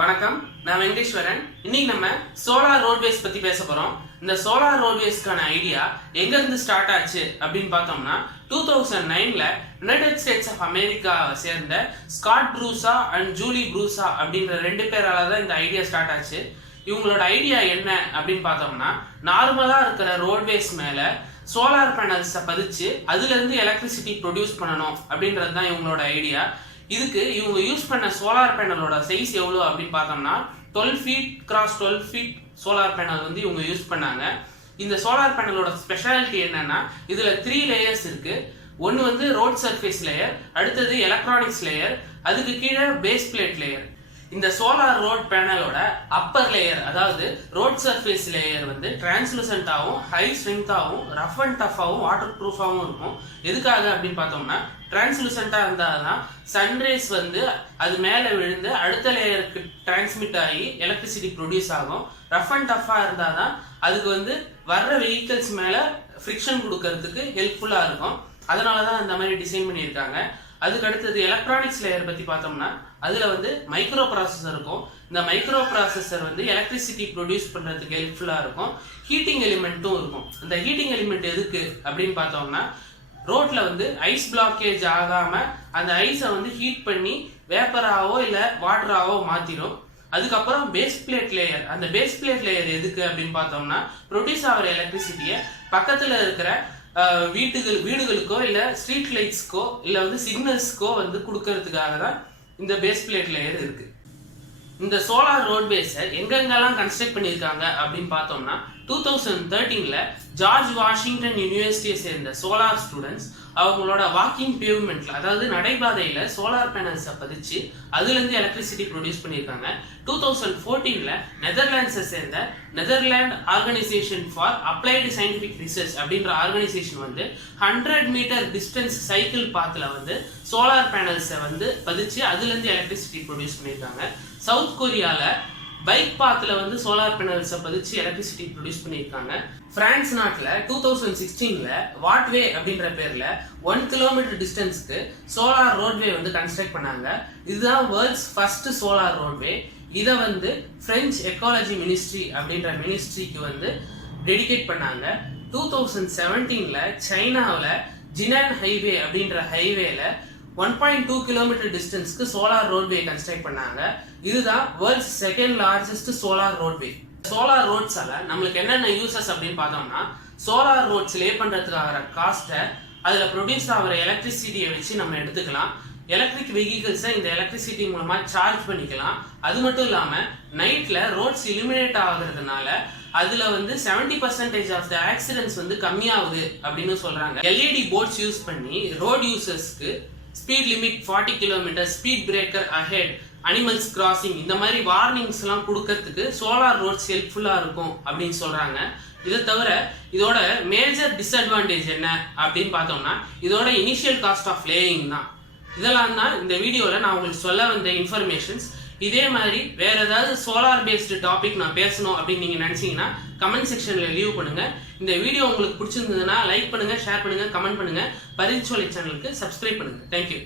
வணக்கம், நான் வெங்கடேஸ்வரன். இன்னைக்கு நம்ம சோலார் ரோட்வேஸ் பத்தி பேச போறோம். இந்த சோலார் ரோட்வேஸ்க்கான ஐடியா எங்க இருந்து ஸ்டார்ட் ஆச்சு அப்படின்னு பார்த்தோம்னா 2009ல யுனைடெட் ஸ்டேட்ஸ் ஆஃப் அமெரிக்கா சேர்ந்த ஸ்காட் ப்ரூசா அண்ட் ஜூலி ப்ரூசா அப்படின்ற ரெண்டு பேரால தான் இந்த ஐடியா ஸ்டார்ட் ஆச்சு. இவங்களோட ஐடியா என்ன அப்படின்னு பார்த்தோம்னா, நார்மலா இருக்கிற ரோட்வேஸ் மேல சோலார் பேனல்ஸை பதிச்சு அதுல இருந்து எலக்ட்ரிசிட்டி ப்ரொடியூஸ் பண்ணணும் அப்படின்றது தான் இவங்களோட ஐடியா. இதுக்கு இவங்க யூஸ் பண்ண சோலார் பேனலோட சைஸ் எவ்வளோ அப்படின்னு பார்த்தோம்னா 12 feet x 12 feet solar panel வந்து இவங்க யூஸ் பண்ணாங்க. இந்த சோலார் பேனலோட ஸ்பெஷாலிட்டி என்னன்னா, இதுல 3 லேயர்ஸ் இருக்கு. ஒன்று வந்து ரோட் சர்ஃபேஸ் லேயர், அடுத்தது எலக்ட்ரானிக்ஸ் லேயர், அதுக்கு கீழே பேஸ் பிளேட் லேயர். இந்த சோலார் ரோட் பேனலோட அப்பர் லேயர், அதாவது ரோட் சர்ஃபேஸ் லேயர் வந்து டிரான்ஸ்லூசன்டாகவும் ஹை ஸ்ட்ரென்த்தாகவும் ரஃப் அண்ட் டஃபாகவும் வாட்டர் ப்ரூஃபாகவும் இருக்கும். எதுக்காக அப்படின்னு பார்த்தோம்னா, டிரான்ஸ்லூசன்டா இருந்தால் தான் சன்ரேஸ் வந்து அது மேலே விழுந்து அடுத்த லேயருக்கு டிரான்ஸ்மிட் ஆகி எலக்ட்ரிசிட்டி ப்ரொடியூஸ் ஆகும். ரஃப் அண்ட் டஃபாக இருந்தால் தான் அதுக்கு வந்து வர்ற வெஹிக்கிள்ஸ் மேலே ஃப்ரிக்ஷன் கொடுக்கறதுக்கு ஹெல்ப்ஃபுல்லாக இருக்கும். அதனால தான் அந்த மாதிரி டிசைன் பண்ணியிருக்காங்க. அதுக்கு அடுத்தது எலக்ட்ரானிக்ஸ் லேயர் பற்றி பார்த்தோம்னா, அதில் வந்து மைக்ரோ ப்ராசஸர் இருக்கும். இந்த மைக்ரோ ப்ராசஸர் வந்து எலக்ட்ரிசிட்டி ப்ரொடியூஸ் பண்ணுறதுக்கு ஹெல்ப்ஃபுல்லாக இருக்கும். ஹீட்டிங் எலிமெண்ட்டும் இருக்கும். இந்த ஹீட்டிங் எலிமெண்ட் எதுக்கு அப்படின்னு பார்த்தோம்னா, ரோட்ல வந்து ஐஸ் பிளாக்கேஜ் ஆகாம அந்த ஐஸை வந்து ஹீட் பண்ணி வேப்பராவோ இல்ல வாட்டராவோ மாத்திரும். அதுக்கப்புறம் பேஸ் பிளேட் லேயர், அந்த பேஸ் பிளேட் லேயர் எதுக்கு அப்படின்னு பார்த்தோம்னா, ப்ரொடியூஸ் ஆகிற எலக்ட்ரிசிட்டியை பக்கத்துல இருக்கிற வீடுகளுக்கோ இல்ல ஸ்ட்ரீட் லைட்ஸ்க்கோ இல்ல வந்து சிக்னல்ஸ்க்கோ வந்து கொடுக்கறதுக்காக தான் இந்த பேஸ் பிளேட் லேயர் இருக்கு. இந்த சோலார் ரோட்வேஸை எங்கெங்கெல்லாம் கன்ஸ்ட்ரக்ட் பண்ணியிருக்காங்க அப்படின்னு பார்த்தோம்னா, 2013ல ஜார்ஜ் வாஷிங்டன் யூனிவர்சிட்டியை சேர்ந்த சோலார் ஸ்டூடெண்ட்ஸ் அவங்களோட வாக்கிங் பேவ்மெண்ட்ல, அதாவது நடைபாதையில சோலார் பேனல்ஸை பதிச்சு அதுல இருந்து எலக்ட்ரிசிட்டி ப்ரொடியூஸ் பண்ணியிருக்காங்க. 2014ல நெதர்லாண்ட்ஸை சேர்ந்த Netherland organisation for applied scientific research அப்படின்ற ஆர்கனைசேஷன் வந்து 100 மீட்டர் டிஸ்டன்ஸ் சைக்கிள் பாத்துல வந்து சோலார் பேனல்ஸை வந்து பதிச்சு அதுல இருந்து எலக்ட்ரிசிட்டி ப்ரொடியூஸ் பண்ணியிருக்காங்க. சவுத் கொரியால பைக் பாத்துல வந்து சோலார் பேனல்ஸை பதிச்சு எலக்ட்ரிசிட்டி ப்ரொடியூஸ் பண்ணியிருக்காங்க. பிரான்ஸ் நாட்டில் 2016ல வாட்வே அப்படின்ற பேர்ல 1 கிலோமீட்டர் டிஸ்டன்ஸ்க்கு சோலார் ரோட்வே வந்து கன்ஸ்ட்ரக்ட் பண்ணாங்க. இதுதான் வேர்ல்ட்ஸ் ஃபர்ஸ்ட் சோலார் ரோட்வே. இதை வந்து பிரெஞ்சு எக்காலஜி மினிஸ்ட்ரி அப்படின்ற மினிஸ்ட்ரிக்கு வந்து டெடிகேட் பண்ணாங்க. 2017ல சைனாவில் ஜினான் ஹைவே அப்படின்ற ஹைவேல 1.2 கிலோமீட்டர் டிஸ்டன்ஸ்க்கு சோலார் ரோட்வே கன்ஸ்ட்ரக்ட் பண்ணாங்க. இதுதான் world's second largest solar roadway. Solar ரோட்ஸால நம்மளுக்கு என்னென்ன யூசஸ் அப்படின்னு பார்த்தோம்னா, சோலார் ரோட்ஸ் லே பண்றதுக்காகிற காஸ்ட்டை அதுல ப்ரொடியூஸ் ஆகிற எலக்ட்ரிசிட்டியை வச்சு நம்ம எடுத்துக்கலாம். எலக்ட்ரிக் வெஹிக்கிள்ஸை இந்த எலக்ட்ரிசிட்டி மூலமா சார்ஜ் பண்ணிக்கலாம். அது மட்டும் இல்லாம நைட்ல ரோட்ஸ் இலுமினேட் ஆகுறதுனால அதுல வந்து 70% ஆஃப் த ஆக்சிடென்ட்ஸ் வந்து கம்மியாகுது அப்படின்னு சொல்றாங்க. எல்இடி போர்ட்ஸ் யூஸ் பண்ணி ரோட் யூசர்ஸ்க்கு speed limit 40 kilometre, speed breaker ahead, animals crossing, இந்த மாதிரி வார்னிங்ஸ் எல்லாம் கொடுக்கறதுக்கு சோலார் ரோட்ஸ் ஹெல்ப்ஃபுல்லா இருக்கும் அப்படின்னு சொல்றாங்க. இதை தவிர இதோட மேஜர் டிஸ்அட்வான்டேஜ் என்ன அப்படின்னு பார்த்தோம்னா, இதோட இனிஷியல் காஸ்ட் ஆஃப் லேயிங் தான். இதெல்லாம் தான் இந்த வீடியோவில் நான் உங்களுக்கு சொல்ல வந்த இன்ஃபர்மேஷன்ஸ். இதே மாதிரி வேற ஏதாவது சோலார் பேஸ்டு டாபிக் நான் பேசணும் அப்படின்னு நீங்க நினைச்சீங்கன்னா கமெண்ட் செக்ஷன்ல லீவ் பண்ணுங்க. இந்த வீடியோ உங்களுக்கு பிடிச்சிருந்ததுன்னா லைக் பண்ணுங்க, ஷேர் பண்ணுங்க, கமெண்ட் பண்ணுங்க. பரிச்சோலை சேனலுக்கு சப்ஸ்கிரைப் பண்ணுங்க. தேங்க்யூ.